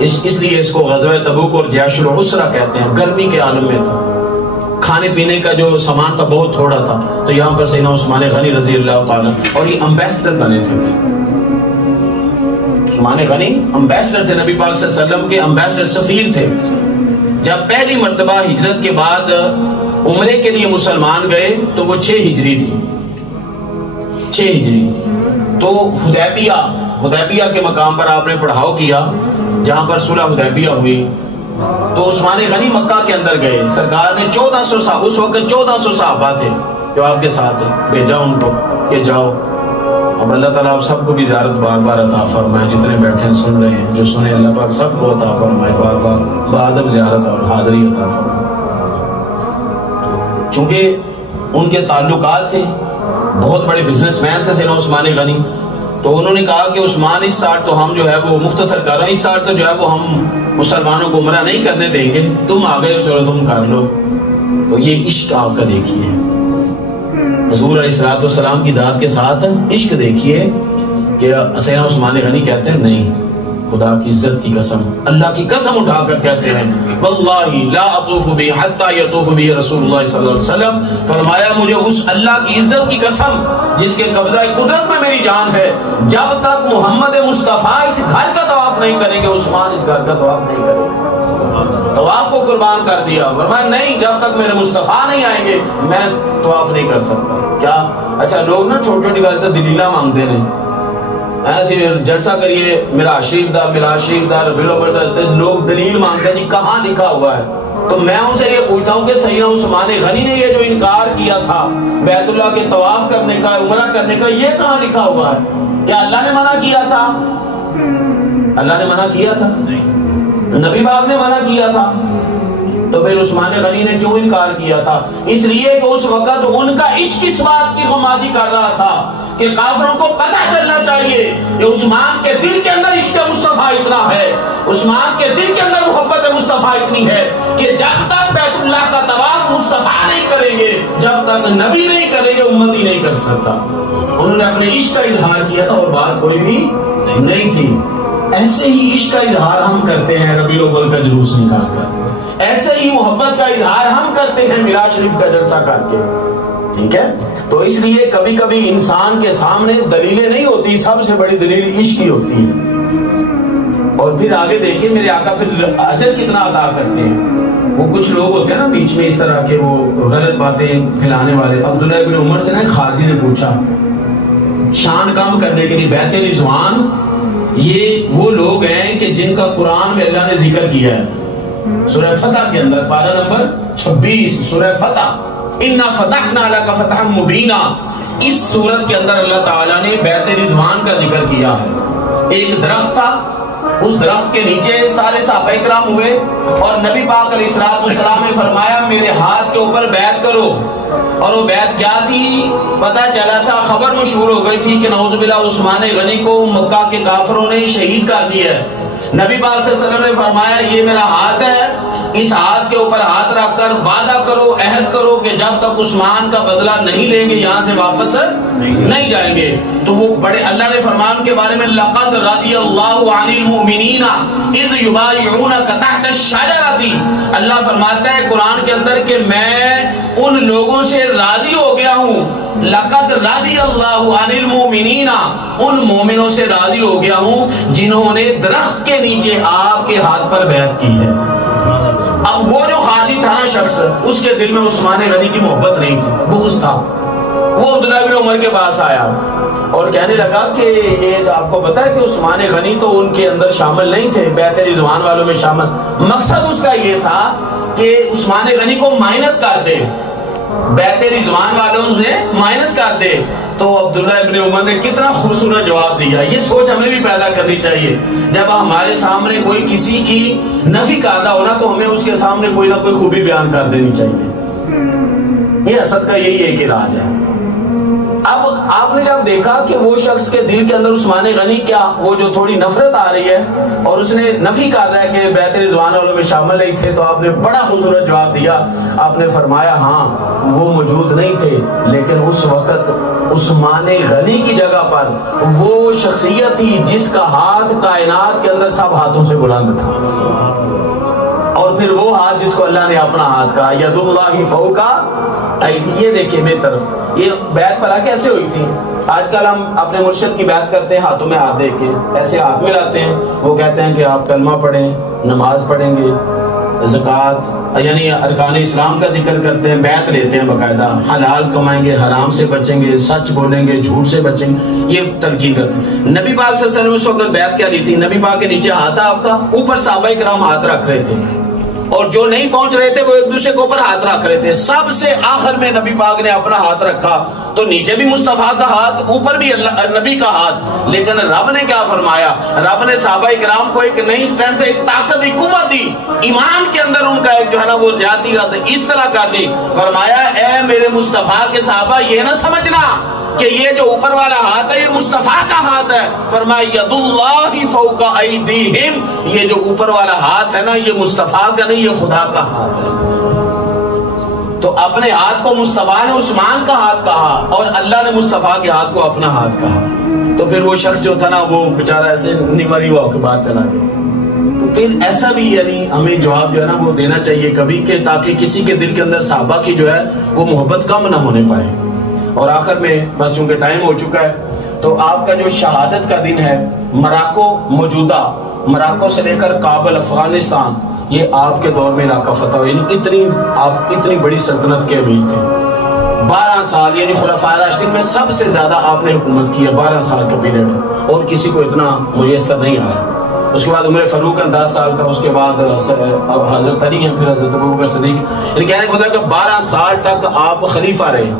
اس لیے اس کو غزوہ تبوک اور جیش العسرہ کہتے ہیں. گرمی کے عالم میں تھا, کھانے پینے کا جو سامان تھا بہت تھوڑا تھا, تو یہاں پر سیدنا عثمان غنی رضی اللہ تعالیٰ, اور یہ امبیسڈر بنے تھے. عثمان غنی امبیسڈر تھے, نبی پاک صلی اللہ علیہ وسلم کے امبیسڈر, سفیر تھے. جب پہلی مرتبہ ہجرت کے بعد عمرے کے لیے مسلمان گئے تو وہ 6 ہجری تھی, 6 ہجری. تو حدیبیہ کے مقام پر آپ نے پڑھاؤ کیا, جہاں پر صلح حدیبیہ ہوئی. تو عثمان غنی مکہ کے اندر گئے. سرکار نے 1400 صاحب, اس وقت 1400 صحابہ تھے جو آپ کے ساتھ بھیجا ان کو کہ جاؤ. اب اللہ تعالیٰ آپ سب کو بھی زیارت بار بار عطا فرمائے, جتنے بیٹھے سن رہے ہیں, جو سنے اللہ پاک سب کو عطا فرمائے, بار بار بادب زیارت اور حاضری عطا فرمائے. چونکہ ان کے تعلقات تھے, بہت بڑے بزنس مین تھے سیدنا عثمان غنی, تو انہوں نے کہا کہ عثمان اس سال تو ہم جو ہے وہ مختصر کر رہے ہیں, اس سال تو جو ہے وہ ہم مسلمانوں کو عمرہ نہیں کرنے دیں گے, تم آ گئے چلو تم کر لو. تو یہ عشق آپ کا دیکھیے, حضور علیہ الصلوۃ والسلام کی ذات کے ساتھ عشق دیکھیے کہ سیدنا عثمان غنی کہتے ہیں نہیں, خدا کی عزت کی قسم, اللہ کی قسم اٹھا کر کہتے ہیں واللہ لا اطوف بی حتی یطوف بی رسول اللہ صلی اللہ علیہ وسلم, فرمایا مجھے اس اللہ کی عزت کی قسم جس کے قبضہ قدرت میں میری جان ہے, جب تک محمد مصطفیٰ اس گھر کا طواف نہیں کریں گے, عثمان اس گھر کا طواف نہیں کریں گے. طواف کو قربان کر دیا, فرمایا نہیں, جب تک میرے مصطفیٰ نہیں آئیں گے میں طواف نہیں کر سکتا. کیا اچھا لوگ نا چھوٹی چھوٹی باتیں دلیلہ مانگتے ہیں, ایسے جلسہ کریے میرا شریف دا ربیع الاول, لوگ دلیل مانگتے ہیں جی کہاں لکھا ہوا ہے. تو میں ان سے یہ پوچھتا ہوں کہ سیدنا عثمان غنی نے یہ جو انکار کیا تھا بیت اللہ کے طواف کرنے کا, عمرہ کرنے کا, یہ کہاں لکھا ہوا ہے؟ کیا اللہ نے منع کیا تھا؟ اللہ نے منع کیا تھا؟ نبی پاک نے منع کیا تھا. تو پھر عثمان غنی نے کیوں انکار کیا تھا؟ اس لیے کہ اس وقت ان کا عشق اس بات کی خمازی کر رہا تھا کہ کافروں کو پتہ چلنا چاہیے کہ عثمان کے دل کے اندر عشق مصطفیٰ اتنا ہے, عثمان کے دل کے اندر محبت مصطفیٰ اتنی ہے کہ جب تک بیت اللہ کا طواف مصطفیٰ نہیں کریں گے, جب تک نبی نہیں کریں گے, امتی نہیں کر سکتا. انہوں نے اپنے عشق کا اظہار کیا تھا اور بات کوئی بھی نہیں تھی. ایسے ہی عشق کا اظہار ہم کرتے ہیں ربیع الاول کا جلوس نکال کر, ایسے ہی محبت کا اظہار ہم کرتے ہیں میلاد شریف کا جلسہ کر کے. ٹھیک ہے, تو اس لیے کبھی کبھی انسان کے سامنے دلیلیں نہیں ہوتی, سب سے بڑی دلیل عشق کی ہوتی ہے. اور پھر آگے دیکھیں میرے آقا پھر اجر کتنا عطا کرتے ہیں. وہ کچھ لوگ ہوتے ہیں نا بیچ میں اس طرح کے وہ غلط باتیں پھیلانے والے. عبداللہ ابن عمر سے نا خارجی نے پوچھا شان کم کرنے کے لیے, بیت رضوان یہ وہ لوگ ہیں کہ جن کا قرآن میں اللہ نے ذکر کیا ہے سورہ فتح کے اندر, پارہ نمبر 26 سورہ فتح, اِنَّا فَتَحْنَا لَكَ فَتَحًا مُبِينًا. اس سورت کے اندر اللہ تعالیٰ نے بیت رضوان کا ذکر کیا ہے. ایک درخت تھا, اس درخت کے نیچے سارے صحابہ کرام ہوئے اور نبی پاک علیہ السلام نے فرمایا میرے ہاتھ کے اوپر بیعت کرو. اور وہ بیعت کیا تھی پتہ چلا تھا, خبر مشہور ہو گئی تھی کہ نعوذ باللہ عثمان غنی کو مکہ کے کافروں نے شہید کر دیا ہے. نبی پاک صلی اللہ علیہ وسلم نے فرمایا یہ میرا ہاتھ ہے, اس ہاتھ کے اوپر ہاتھ رکھ کر وعدہ کرو, عہد کرو کہ جب تک عثمان کا بدلہ نہیں لیں گے یہاں سے واپس نہیں جائیں گے. تو وہ بڑے اللہ نے فرمان کے بارے میں لقد رضی اللہ عن المؤمنین اذ یبایعونک تحت الشجرۃ, اللہ فرماتا ہے قرآن کے اندر کہ میں ان لوگوں سے راضی ہو گیا ہوں. لقد رضی اللہ عن المؤمنین, ان مومنوں سے راضی ہو گیا ہوں جنہوں نے درخت کے نیچے آپ کے ہاتھ پر بیعت کی ہے. اب وہ جو خارجی تھا نا شخص, اس کے دل میں عثمان غنی کی محبت نہیں تھی, بغض تھا. وہ عبداللہ بن عمر کے پاس آیا اور کہنے لگا کہ یہ آپ کو پتا ہے کہ عثمان غنی تو ان کے اندر شامل نہیں تھے, بیت رضوان والوں میں شامل. مقصد اس کا یہ تھا کہ عثمان غنی کو مائنس کر دے, بیت رضوان والوں سے مائنس کر دے. تو عبداللہ ابن عمر نے کتنا خوبصورت جواب دیا. یہ سوچ ہمیں بھی پیدا کرنی چاہیے, جب ہمارے سامنے کوئی کسی کی نفی کردہ ہونا تو ہمیں اس کے سامنے کوئی نہ کوئی خوبی بیان کر دینی چاہیے. یہ حسد کا یہی ایک علاج ہے. اب آپ نے جب دیکھا کہ وہ شخص کے دل کے اندر عثمان غنی کیا وہ جو تھوڑی نفرت آ رہی ہے اور اس نے نفی کر رہا ہے کہ بیت رضوان والوں میں شامل نہیں تھے, تو آپ نے بڑا خوبصورت جواب دیا. آپ نے فرمایا ہاں وہ موجود نہیں تھے, لیکن اس وقت عثمان غنی کی جگہ پر وہ شخصیت تھی جس کا ہاتھ کائنات کے اندر سب ہاتھوں سے بلند تھا، اور پھر وہ ہاتھ جس کو اللہ نے اپنا ہاتھ کہا، ید اللہ فوق ایدیہم۔ یہ دیکھیں میری طرف، یہ بیعت بھلا کیسے ہوئی تھی؟ آج کل ہم اپنے مرشد کی بیعت کرتے ہیں ہاتھوں میں ہاتھ دے کے، ایسے ہاتھ ملاتے ہیں، وہ کہتے ہیں کہ آپ کلمہ پڑھیں، نماز پڑھیں گے، زکوٰۃ یعنی ارکان اسلام کا ذکر کرتے ہیں، بیعت لیتے ہیں باقاعدہ، حلال کمائیں گے، حرام سے بچیں گے، سچ بولیں گے، جھوٹ سے بچیں گے، یہ تلقین کرتے ہیں۔ نبی پاک صلی اللہ علیہ وسلم اس وقت بیعت کیا لی تھی؟ نبی پاک کے نیچے ہاتھ تھا آپ کا، اوپر صحابہ کرام ہاتھ رکھ رہے تھے، اور جو نہیں پہنچ رہے تھے وہ ایک دوسرے کے اوپر ہاتھ رکھ رہے تھے۔ سب سے آخر میں نبی پاک نے اپنا ہاتھ رکھا، تو نیچے بھی مصطفیٰ کا ہاتھ، اوپر بھی نبی کا ہاتھ، لیکن رب نے کیا فرمایا؟ رب نے صحابہ کرام کو ایک نئی اسٹرینتھ، ایک طاقت، ایک قوت دی، ایمان کے اندر ان کا ایک جو ہے نا وہ زیادتی اس طرح کر دی۔ فرمایا اے میرے مصطفیٰ کے صحابہ، یہ نہ سمجھنا کہ یہ جو اوپر والا ہاتھ ہے یہ مصطفیٰ کا ہاتھ ہے، فرمایا ید اللہ فوق ایدیہم، یہ جو اوپر والا ہاتھ ہے نا یہ مصطفیٰ کا نہیں، یہ خدا کا ہاتھ ہے۔ تو اپنے ہاتھ کو مصطفیٰ نے عثمان کا ہاتھ کہا، اور اللہ نے مصطفیٰ کے ہاتھ کو اپنا ہاتھ کہا۔ تو پھر وہ شخص جو تھا نا وہ بیچارہ ایسے نمری ہوا کے بعد چلا گیا۔ تو پھر ایسا بھی یعنی ہمیں جواب جو ہے نا وہ دینا چاہیے کبھی، کہ تاکہ کسی کے دل کے اندر صحابہ کی جو ہے وہ محبت کم نہ ہونے پائے۔ اور آخر میں بس چونکہ ٹائم ہو چکا ہے، تو آپ کا جو شہادت کا دن ہے، مراکو موجودہ مراکو سے لے کر کابل افغانستان، یہ آپ کے دور میں علاقہ فتح ہوا، یعنی آپ اتنی بڑی سلطنت کے امیر تھے۔ 12 سال یعنی خلفائے راشدین میں سب سے زیادہ آپ نے حکومت کی ہے، 12 سال کا پیریڈ، اور کسی کو اتنا میسر نہیں آیا۔ اس کے بعد عمر فاروق 10 سال کا، اس کے بعد حضرت علی ہیں، پھر حضرت ابوبکر صدیق، یعنی کہنے کا مطلب کہ 12 سال تک آپ خلیفہ رہے،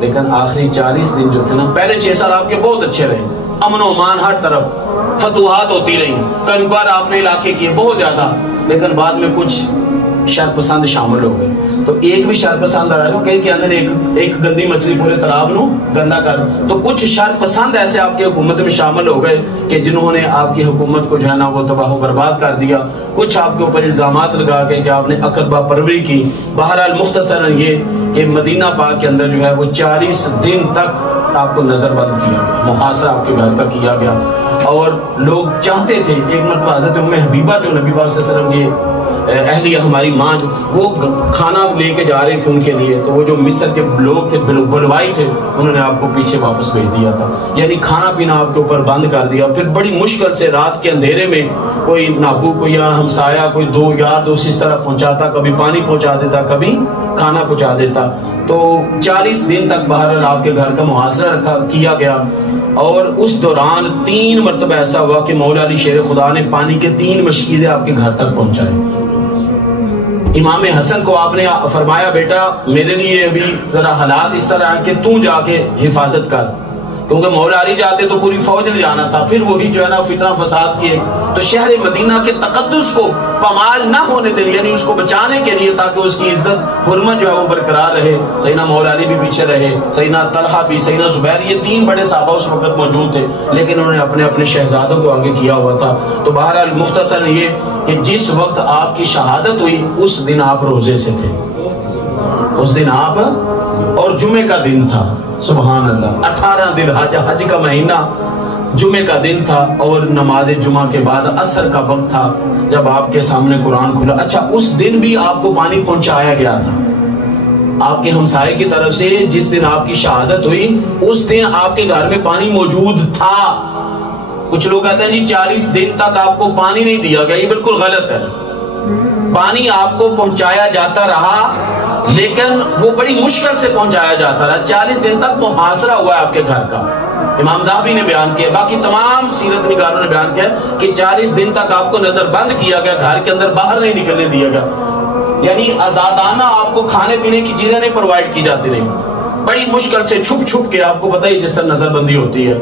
لیکن آخری 40 دن جو تھے نا، پہلے 6 سال آپ کے بہت اچھے رہے، امن و امان ہر طرف، فتوحات ہوتی رہی، کنکوار آپ نے علاقے کیے بہت زیادہ، لیکن بعد میں کچھ شرپسند شامل ہو گئے۔ تو ایک بھی شرپسند آ رہا ہے کہ اندر ایک گندی مچھلی پورے تالاب نو گندا کر، تو کچھ شرپسند ایسے آپ کی حکومت میں شامل ہو گئے کہ جنہوں نے آپ کی حکومت کو جو ہے نا وہ تباہ و برباد کر دیا، کچھ آپ کے اوپر الزامات لگا کے کہ آپ نے عقبہ پروری کی۔ بہرحال مختصراً یہ کہ مدینہ پاک کے اندر جو ہے وہ 40 دن تک آپ کو نظر بند کیا گیا، محاصرہ آپ کے گھر کا کیا گیا، اور لوگ چاہتے تھے، ایک مرتبہ حضرت ام حبیبہ جو نبی پاک صلی اللہ علیہ وسلم یہ اہلیہ ہماری ماں، وہ کھانا لے کے جا رہے تھے ان کے لیے، تو وہ جو مصر کے لوگ تھے بلوائی تھے، انہوں نے آپ کو پیچھے واپس بھیج دیا تھا، یعنی کھانا پینا آپ کے اوپر بند کر دیا۔ پھر بڑی مشکل سے رات کے اندھیرے میں کوئی نابو، کوئی ہمسایہ، کوئی دو یار دوست اس طرح پہنچاتا، کبھی پانی پہنچا دیتا، کبھی کھانا پہنچا دیتا۔ تو 40 دن تک بہرحال آپ کے گھر کا محاصرہ کیا گیا، اور اس دوران 3 مرتبہ ایسا ہوا کہ مولا علی شیر خدا نے پانی کے 3 مشکیزیں آپ کے گھر تک پہنچائے۔ امام حسن کو آپ نے فرمایا بیٹا میرے لیے ابھی ذرا حالات اس طرح ہیں کہ تو جا کے حفاظت کر، کیونکہ مولا علی جاتے تو پوری فوج نے جانا تھا، پھر وہی جو ہے نا فتنہ فساد کیے۔ تو شہر مدینہ کے تقدس کو پامال نہ ہونے دے، یعنی اس کو بچانے کے لیے، تاکہ اس کی عزت حرمت جو ہے وہ برقرار رہے، سیدنا مولا علی بھی پیچھے رہے، سیدنا طلحہ بھی، سیدنا زبیر، یہ 3 بڑے صحابہ اس وقت موجود تھے، لیکن انہوں نے اپنے اپنے شہزادوں کو آگے کیا ہوا تھا۔ تو بہرحال مختصر یہ کہ جس وقت آپ کی شہادت ہوئی اس دن آپ روزے سے تھے، اس دن آپ، اور جمعے کا دن تھا، سبحان اللہ، 18 ذی الحجہ، حج کا مہینہ، جمعے کا دن تھا، اور نماز جمعہ کے بعد عصر کا وقت تھا جب آپ کے سامنے قرآن کھلا۔ اچھا، اس دن بھی آپ کو پانی پہنچایا گیا تھا آپ کے ہمسائے کی طرف سے، جس دن آپ کی شہادت ہوئی اس دن آپ کے گھر میں پانی موجود تھا۔ کچھ لوگ کہتے ہیں جی 40 دن تک آپ کو پانی نہیں دیا گیا، یہ بالکل غلط ہے۔ پانی آپ کو پہنچایا جاتا رہا، لیکن وہ بڑی مشکل سے پہنچایا جاتا رہا۔ 40 دن تک محاصرہ ہوا ہے آپ کے گھر کا، امام ذہبی نے بیان کیا، باقی تمام سیرت نگاروں نے بیان کیا کہ 40 دن تک آپ کو نظر بند کیا گیا، گھر کے اندر باہر نہیں نکلنے دیا گیا، یعنی آزادانہ آپ کو کھانے پینے کی چیزیں نہیں پرووائڈ کی جاتی رہی، بڑی مشکل سے چھپ چھپ کے، آپ کو پتہ ہی جس طرح نظر بندی ہوتی ہے،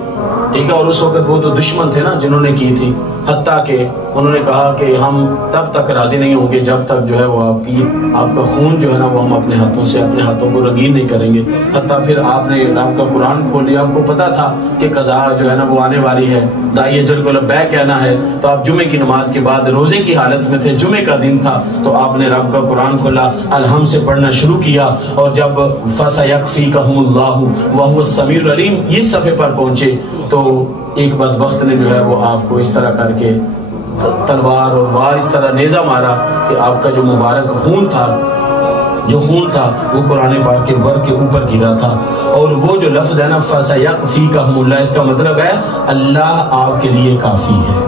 ٹھیک ہے۔ اور اس وقت وہ تو دشمن تھے نا جنہوں نے کی تھی، حتیٰ کہ انہوں نے کہا کہ ہم تب تک راضی نہیں ہوں گے جب تک جو ہے وہ آپ کا خون جو ہے نا وہ ہم اپنے ہاتھوں کو رنگین نہیں کریں گے۔ حتیٰ پھر آپ نے آپ کا قرآن کھول لیا، آپ کو پتا تھا کہ قضا جو ہے نا وہ آنے والی ہے، دائی اجل کو لبیک کہنا ہے، تو آپ جمعے کی نماز کے بعد روزے کی حالت میں تھے، جمعے کا دن تھا، تو آپ نے رب کا قرآن کھولا، الحمد سے پڑھنا شروع کیا، اور جب فَسَيَكْفِيكَهُمُ اللَّهُ وَهُوَ السَّمِيعُ الْعَلِيمُ اس صفحے پر پہنچے تو ایک بدبخت نے جو ہے وہ آپ کو اس طرح کر کے تلوار اور وار اس طرح نیزہ مارا کہ آپ کا جو مبارک خون تھا وہ قرآن پاک کے ور کے اوپر گرا تھا. اور وہ جو لفظ ہے نا فَسَيَكْفِيكَهُمُ اللَّهُ، اس کا مطلب ہے اللہ آپ کے لیے کافی ہے.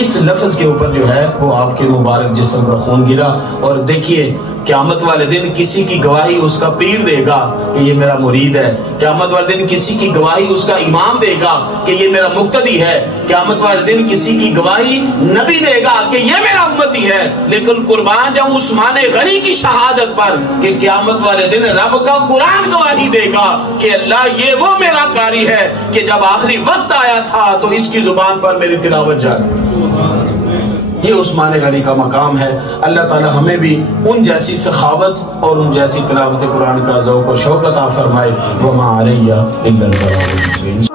اس لفظ کے اوپر جو ہے وہ آپ کے مبارک جسم کا خون گرا. اور دیکھیے قیامت والے دن کسی کی گواہی اس کا پیر دے گا کہ یہ میرا مرید ہے. قیامت والے دن کسی کی گواہی اس کا امام دے گا کہ یہ میرا مقتدی ہے. قیامت والے دن کسی کی گواہی نبی دے گا کہ یہ میرا امتی ہے. لیکن قربان جاؤں عثمان غنی کی شہادت پر کہ قیامت والے دن رب کا قرآن گواہی دے گا کہ اللہ یہ وہ میرا قاری ہے کہ جب آخری وقت آیا تھا تو اس کی زبان پر میری تلاوت جاری. یہ عثمان غنی کا مقام ہے. اللہ تعالی ہمیں بھی ان جیسی سخاوت اور ان جیسی تلاوت قرآن کا ذوق و شوق عطا فرمائے. وما علیہ الا البلاغ المبین.